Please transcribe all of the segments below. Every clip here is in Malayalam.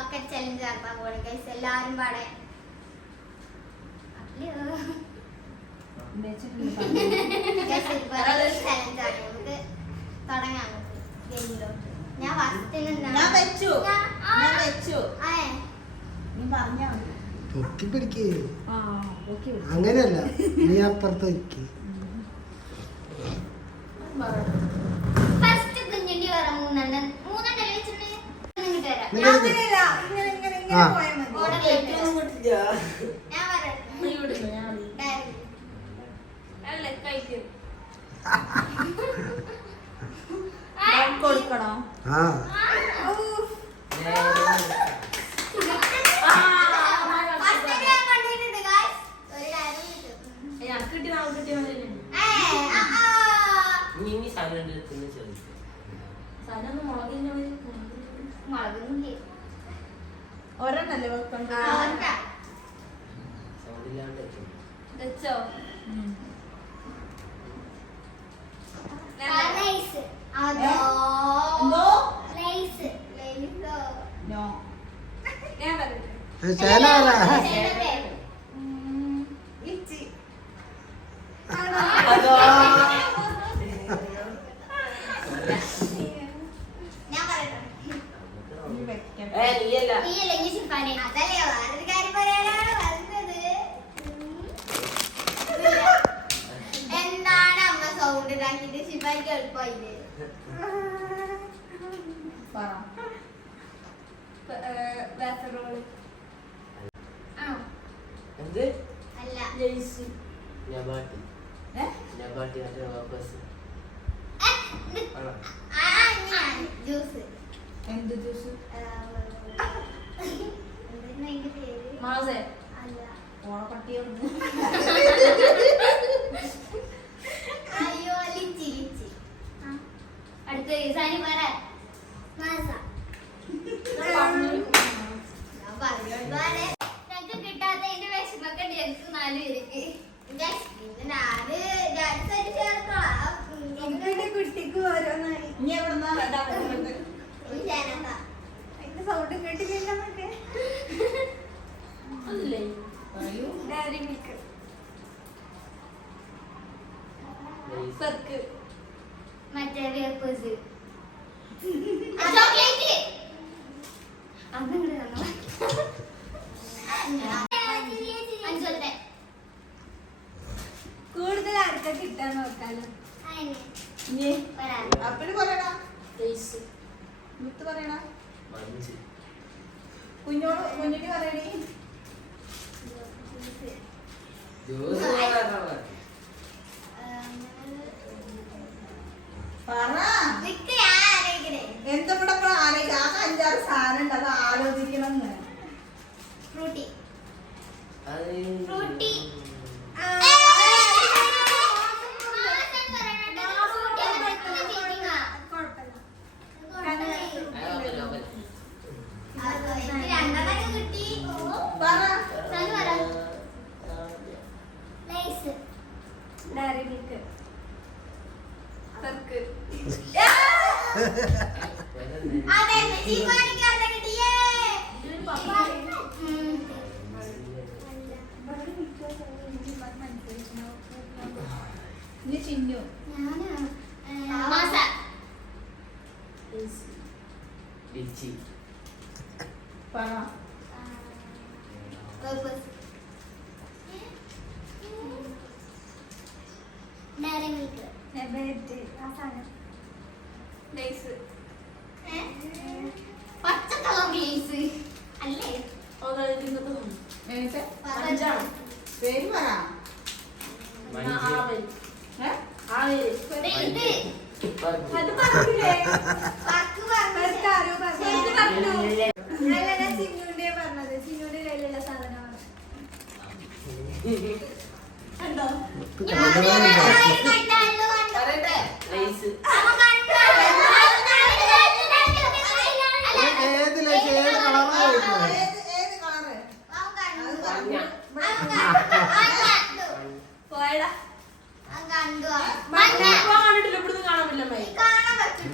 ബക്കറ്റ് ചലഞ്ച് നടത്താൻ പോകണം ഗൈസ്. എല്ലാരും പാടെ ചലഞ്ച് ആണ്. നമുക്ക് തുടങ്ങാം. ഗെയിമിലോട്ട് ഞാൻ അങ്ങനെയല്ല, നീ അപ്പുറത്ത് വെക്ക്. ഫസ്റ്റ് കുഞ്ഞിന്റെ പറ മൂന്നെണ്ണം വെച്ചിട്ടുണ്ടെങ്കിൽ കൊടുക്കണോ? ഒരെണ്ണല്ലേ വെക്കണ്ടോ? എന്താണ് അമ്മ സൗണ്ട് ഉണ്ടാക്കിട്ട് ശിവാനിക്ക് എളുപ്പമായില്ലേ? ജ്യൂസ്. എന്ത് ജ്യൂസ്? മാസേ അയ്യോ ലിച്ചി ലിച്ചി. അടുത്ത സാനി പറ. ഞങ്ങക്ക് കിട്ടാത്തതിന്റെ വിഷമൊക്കെ ഞങ്ങൾക്ക് 4 പേർക്ക്. കുട്ടിക്ക് ഓരോന്നായി. ഇനി എവിടുന്നാ സൗണ്ട് കേട്ടില്ലന്നൊക്കെ. മറ്റേ വേപ്പേഴ്സ് ചോക്ലേറ്റ് കൂടുതൽ ആർക്കാ കിട്ടാൻ നോക്കാലോ. അപ്പഴ് പറയണ മുത്ത് പറയണ കുഞ്ഞിന് പറയണേ. എന്താ ഇവിടെ ആലോചിക്ക? ആ 5-6 സാധനം ഉണ്ട്, അത് ആലോചിക്കണം. ഫ്രൂട്ടി ഫ്രൂട്ടി ചിന്നു പേര് പറ. അത് പറഞ്ഞില്ലേ? ചിന്നുന്റെ പറഞ്ഞത്. ചിന്നുന്റെ കയ്യിലുള്ള സാധനമാണ്. കണ്ടോ? പോയടാ കാണാൻ പറ്റും.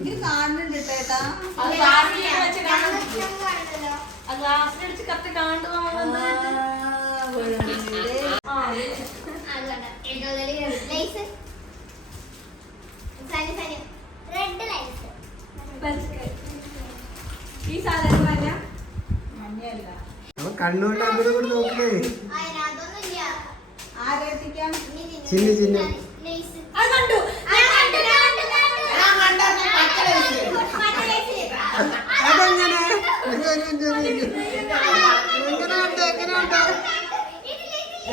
ഇത് കാണുന്നുണ്ട് ചേട്ടാ. ഗ്ലാസ്സിലടിച്ച് കത്തി കാണുന്നു റെഡ് ലൈസ് ഈ സാധനം മഞ്ഞ മഞ്ഞയല്ല. അവൻ കണ്ണുകൊണ്ട് അങ്ങോട്ട് കൂടി നോക്കണേ. അതൊന്നുമില്ല. ആരെത്തിക്കാം? ചിന്നു ചിന്നു ലൈസ് അത് കണ്ടു അതെങ്ങനെ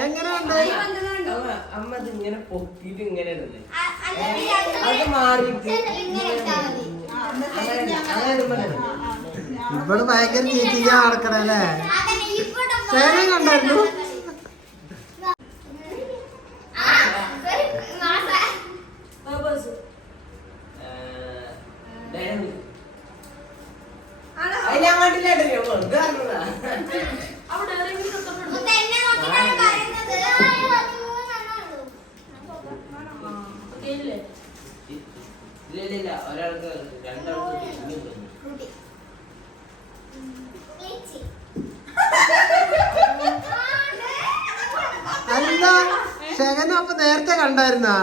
എങ്ങനെയുണ്ട് എങ്ങനെയുണ്ട് അമ്മ ഇത് ഇങ്ങനെ പൊക്കിട്ട് ഇങ്ങനെ ഇടുന്നേ അത് മാറിയിട്ട് ഇവിടെ ഭയങ്കര ചീറ്റിക്കാൻ നടക്കണല്ലേ. സേനം കണ്ടായിരുന്നു. ഞാൻ കണ്ടില്ലാട്ടോ വെറുതെ അറിഞ്ഞതാ. അവിടെ ഇല്ല ഒരാൾക്ക് രണ്ടാൾക്ക് അല്ല ഷെഗന അപ്പൊ നേരത്തെ കണ്ടായിരുന്നാ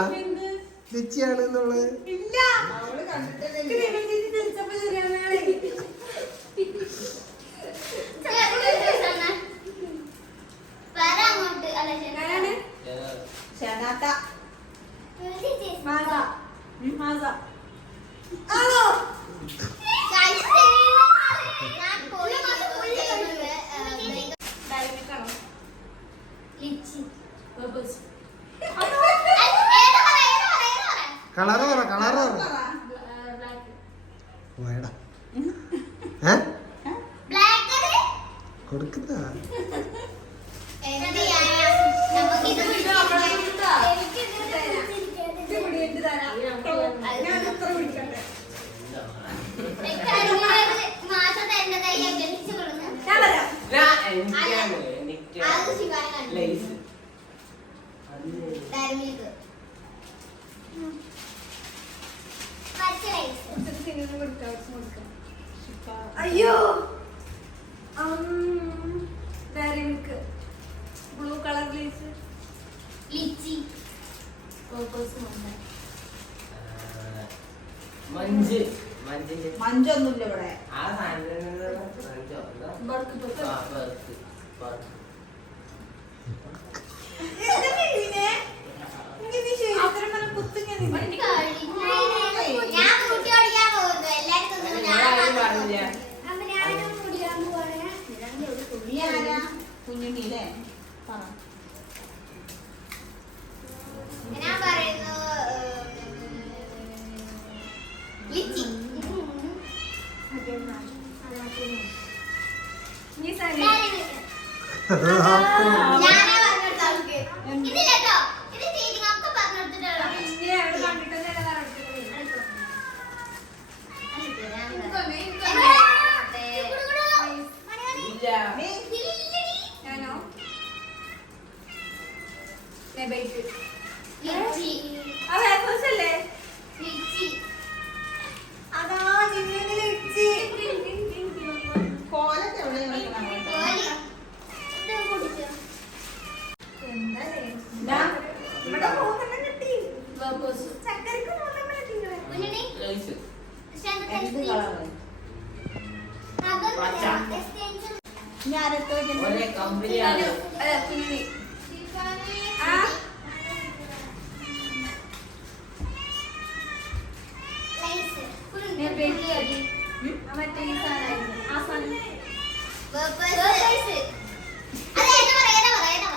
ലിച്ചിയാണ് എന്നുള്ളത്. ഇല്ല. അവള് കണ്ടിട്ടില്ല. ഷനാത്ത. ആണോ? കളറ് പറ കളറ് പറ. വേടാ കൊടുക്കുന്ന അയ്യോ Dairy Milk blue colour glaze litchi Munch മഞ്ചിന്റെ മഞ്ചൊന്നുമില്ല ഇവിടെ. ആ സാധനം ബർക്ക് ഞാൻ കൂട്ടി ഓടിക്കാൻ പോകുന്നു. എല്ലാരും പറഞ്ഞില്ല. കുഞ്ഞുണ്ണിയില്ലേ? പറ. ഞാൻ പറയുന്നു ലിച്ചി. ഞാനാ പറഞ്ഞെടുത്ത ആൾക്ക്. ഇതില്ല കേട്ടോ. ഇത് cheating. ഒക്കെ പറഞ്ഞെടുത്തിട്ടുള്ള ഇല്ല. ഞാനോ നെബൈറ്റ് ലിച്ചി. ആ വേഫേഴ്സ് അല്ലേ ലിച്ചി. അതാ ജിമ്മിന്റെ ലിച്ചി. കോലൊക്കെ എവിടെയാ വെക്കണേ? കോലി. ഇത് കുടിച്ചോ? ഇവിടെ മൂന്നെണ്ണം കിട്ടി. വേഫേഴ്സ് ചക്കരക്ക് മൂന്നെണ്ണം കിട്ടിയില്ലേ? കുഞ്ഞുണ്ണി, ലൈസ്. എന്ത് കളറ്? പച്ച. ഇനി ആരൊക്കെ വെക്കണ്ടേ? ഒരേ കമ്പനിയാണ്. അല്ല കുഞ്ഞുണ്ണി ആ മറ്റേ ഈ സാധനം ആ സാധനം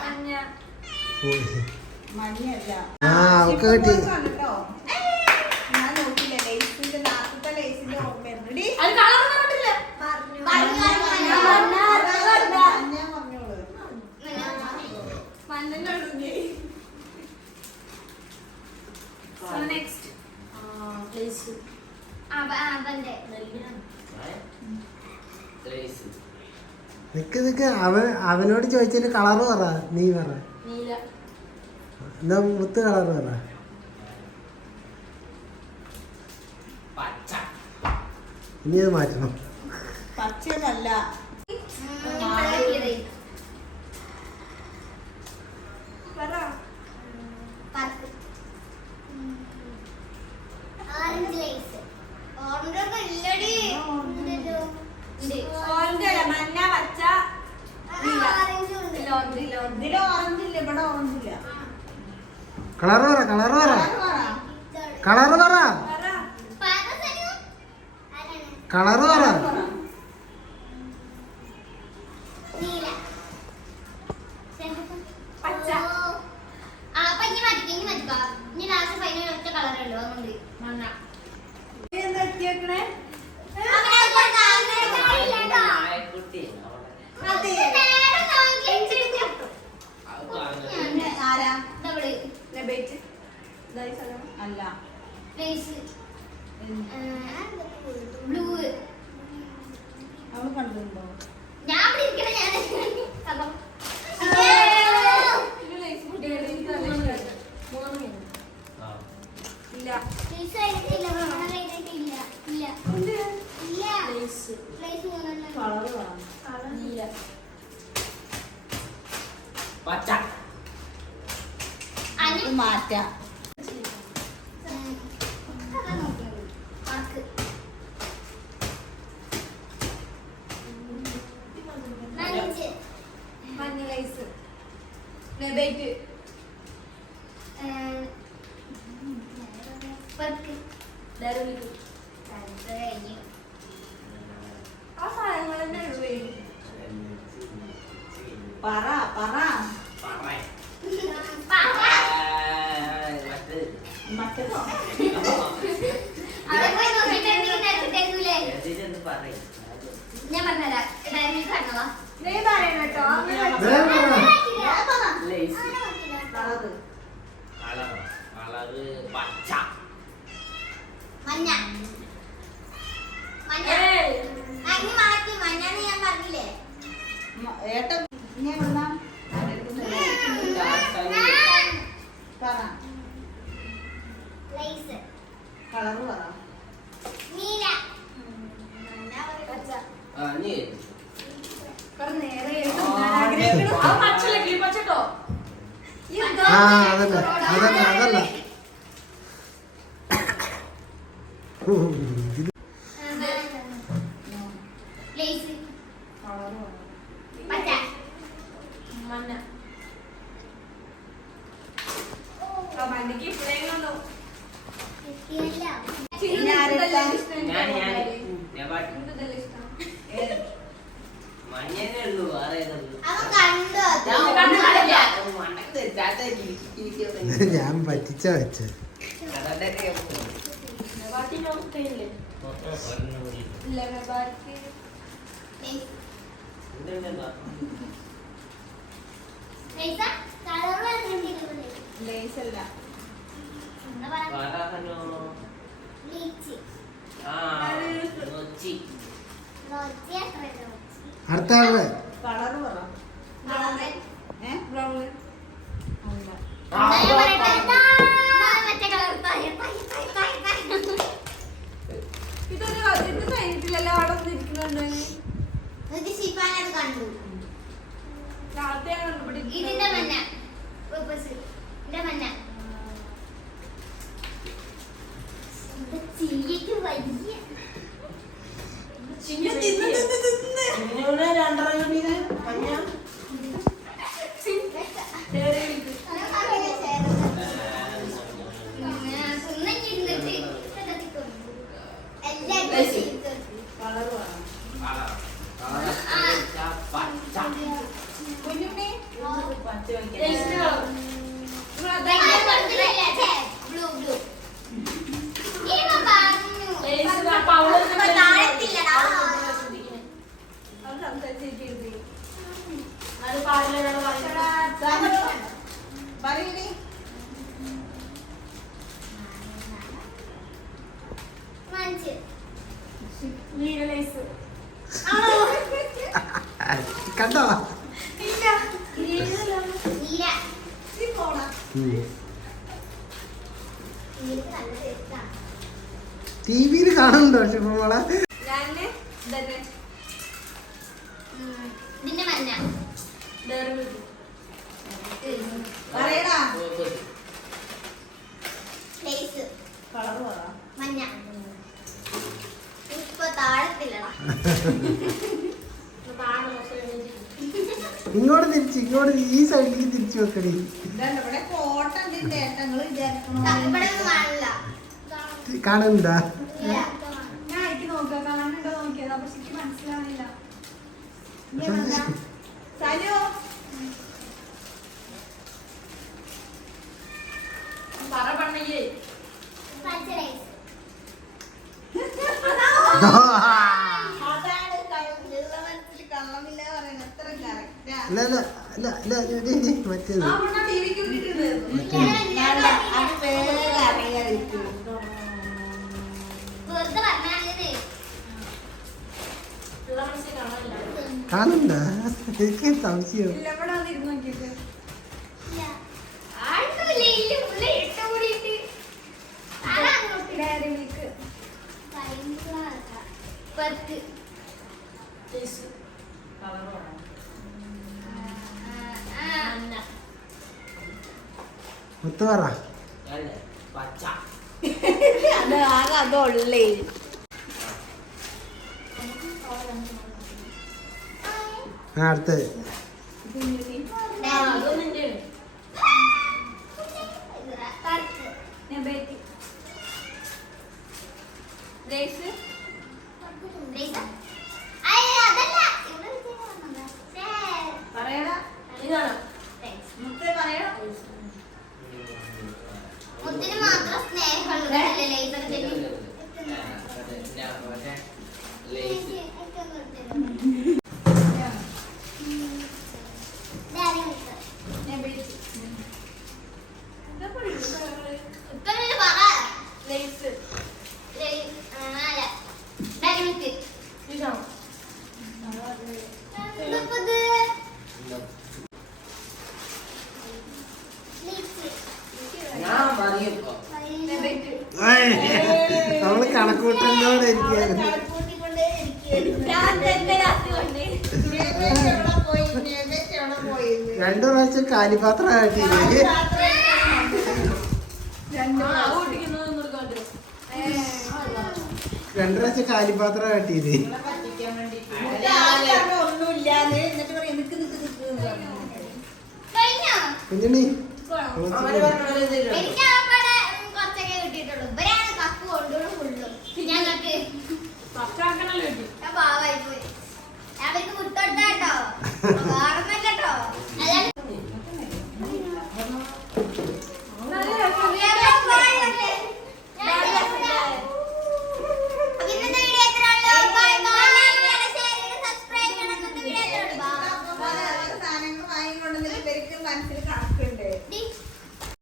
മഞ്ഞ മഞ്ഞല്ല. ആ ഒക്കെ കിട്ടി. കണ്ടോ? ഞാൻ നോക്കില്ല. ലേസിന്റെ നാട്ടിലത്തെ ലേസിന്റെ ഓർമ്മയായിരുന്നു. എടി, അത് കളർ പറഞ്ഞിട്ടില്ല ഞാൻ പറഞ്ഞോളൂ. മഞ്ഞ നെക്സ്റ്റ് പ്ലേസ് ലൈസ്. നിക്ക് അവനോട് ചോദിച്ചതിന് കളറ് പറ. നീ പറ. നീല എന്നാ മുത്ത് കളറ് പറ. പച്ച. ഇനി അത് മാറ്റണം. പച്ചയല്ല. പറ. Orange lies. ഓറഞ്ച് ഒക്കെ ഇല്ലടി. ഉണ്ടല്ലോ. ഉണ്ട്. ഓറഞ്ച് അല്ല, മഞ്ഞ, പച്ച, നീല. ഓറഞ്ച് ഉണ്ട്. ലോഞ്ച്. ഇതില് ഓറഞ്ച് ഇല്ല, ഇവിടെ ഓറഞ്ച് ഇല്ല. കളറ് പറ, കളറ് പറ, കളറ് പറ, പറ. പാകസനു. ആരാണ്? കളറ് പറ. നീല. പച്ച. ആ അപ്പൊ ഇനി മാറ്റിക്കോ. ഇനി ലാസ്റ്റ് ഫൈനൽ ഒറ്റ കളറേ ഉള്ളൂ. അതുകൊണ്ട് മഞ്ഞ. നീ എന്താ എത്തിയേക്കണേ? നായക്കുട്ടി അതെ. ആരാ? നെബേറ്റ്. ഇതായി സാധനം. അല്ല. ബ്ലൂ. അവള് കണ്ടിട്ടുണ്ടോ? ഞാൻ ഇവിടെ ഇരിക്കണ ഞാൻ. ഇത് lace കുട്ടികളുടെ എനിക്ക് നല്ല ഇഷ്ടമാണ്. 3 മീൻ. ഇല്ല. Lace. കളറ് വേണം. നീല. പച്ച ഇത് മാറ്റാം. മഞ്ഞ lace. നെബേറ്റ്. ഡയറി. ആ സാധനങ്ങൾ തന്നെ ഉള്ളൂ. പറ പറ. മറ്റേതോ? ഞാൻ പറഞ്ഞുതരാം. ഡയറി കാണുവാ. നീ പറയണം കേട്ടോ. കളറ്. പച്ച മഞ്ഞ. മഞ്ഞ. ഏയ്. ഇനി മാറ്റി. മഞ്ഞന്ന് ഞാൻ പറഞ്ഞില്ലേ. ഏട്ടൻ ഇനി എവിടുന്നാ? പറ. ലൈസ്. കളറ് പറ. നീല. പച്ച. നീ കുറേ നേരെ ഞാൻ ആഗ്രഹിക്കുന്നു. ആ പച്ചല്ലേ, കിളി പച്ച കേട്ടോ. ആ അതല്ല, അതല്ല, അതല്ല. ഓ, ഇത് ലൈസ്. കളറ് പറ. പച്ച. മഞ്ഞ. ആ മഞ്ഞക്ക് ഇപ്പോഴേക്കും വന്നു. മഞ്ഞേ ഉള്ളൂ വേറെ അവൻ കണ്ടോ? ഞാൻ പറ്റിച്ച വെച്ച്. ബാക്കി നോക്കില്ലേ? ഇല്ല, ബാക്കി ലൈസ. കളർ പറഞ്ഞിട്ടില്ലേ? ലേസ് അല്ല. എന്താ പറയാ? ലീച്ചി. ലോച്ചി അത്ര ലോച്ചി. അടുത്ത ആള് കളറ് പറ. ഏ? ബ്രൗൺ. അല്ല. ഞാൻ പറയട്ടെ. മറ്റേ കളർ തായ. ഇതൊരു ഇത് കഴിഞ്ഞിട്ടില്ലല്ലോ. അവിടെ ഒന്ന് ഇരിക്കുന്നുണ്ട്. ഇത് ശിഫാനത് കണ്ടു. രാത്രി ഇവിടെ ഇതിന്റെ മഞ്ഞ. ഇതിന്റെ മഞ്ഞ. ചിരിക്ക് വലിയ കളറ് പറ. കുഞ്ഞുണ്ണി പച്ച വയ്ക്കാം. Blue blue. പറയണേ. കണ്ടോ? ടി വിയിൽ കാണുന്നുണ്ടോ ഷിഫ മോളെ? ഞാൻ ഇതന്നെ ഇതിന്റെ മഞ്ഞ പറയടാ ലേസ് കളർ പറ മഞ്ഞ ഇപ്പൊ താഴത്തില്ലടാ ഇങ്ങോട്ട് ഈ സൈഡിലേക്ക് തിരിച്ചു വെക്കണേ. ഇതല്ല ഇവിടെ കോട്ട ഉണ്ട് ഞങ്ങള് വിചാരിക്കണോ ഇവിടെ ഒന്നും കാണില്ല കാണുന്നുണ്ടാ? ഇല്ല. ഞാൻ എനിക്ക് നോക്കാം കാണാനുണ്ടോ നോക്കിയതാ പക്ഷെ എനിക്ക് മനസ്സിലാവുന്നില്ല സലോ പറ പണ്ടേ പച്ച ലേസ് അതാണ് മനസ്സിൽ കള്ളമില്ല പറയണ അത്ര കറക്റ്റാ അല്ല അല്ല അല്ല അല്ല മറ്റേത് ടിവിക്ക് വേണ്ടിട്ടുണ്ട് അത് വേറെ അറിയാതിരിക്കും വെറുതെ പറഞ്ഞാലേ കാണുന്നുണ്ടാ? എനിക്ക് സംശയം. ഇല്ല ഇവിടെ വന്നിരുന്ന് നോക്കിയിട്ട് ആയിട്ടില്ല ഈ ഉള്ള ഇട്ട കൂടിയിട്ട് ഡയറി മിൽക്ക് പത്ത് മുത്ത് പറ. അല്ലേ പച്ച അത് ആകെ അതുള്ളേ ആ അടുത്തത് നെബേറ്റി ലേസ് പറയടാ മുത്തേ പറയടാ മുത്തിന് മാത്രം സ്നേഹമുള്ളതല്ലേ ലേസർ ചെടി ലേസ് നെബേറ്റി ലേസ് ഞാൻ മതിയപ്പോ നെബേറ്റ് നമ്മള് കണക്കൂട്ടലിനോടെ ഇരിക്കുകയായിരുന്നു. ഞാൻ തന്നെ ലാസ്റ്റ് കൊണ്ട് രണ്ടു പ്രാവശ്യം കാലിപാത്രം കാട്ടിയില്ലേ? രണ്ടു പ്രാവശ്യം കാലിപാത്രം കാട്ടിയില്ലേ? ഒന്നുമില്ലാതെ എന്നിട്ട് പറയും നിക്ക് നിക്ക് നിക്ക് കഴിഞ്ഞോ കുഞ്ഞുണ്ണി അവര് പറഞ്ഞത് എനിക്കാ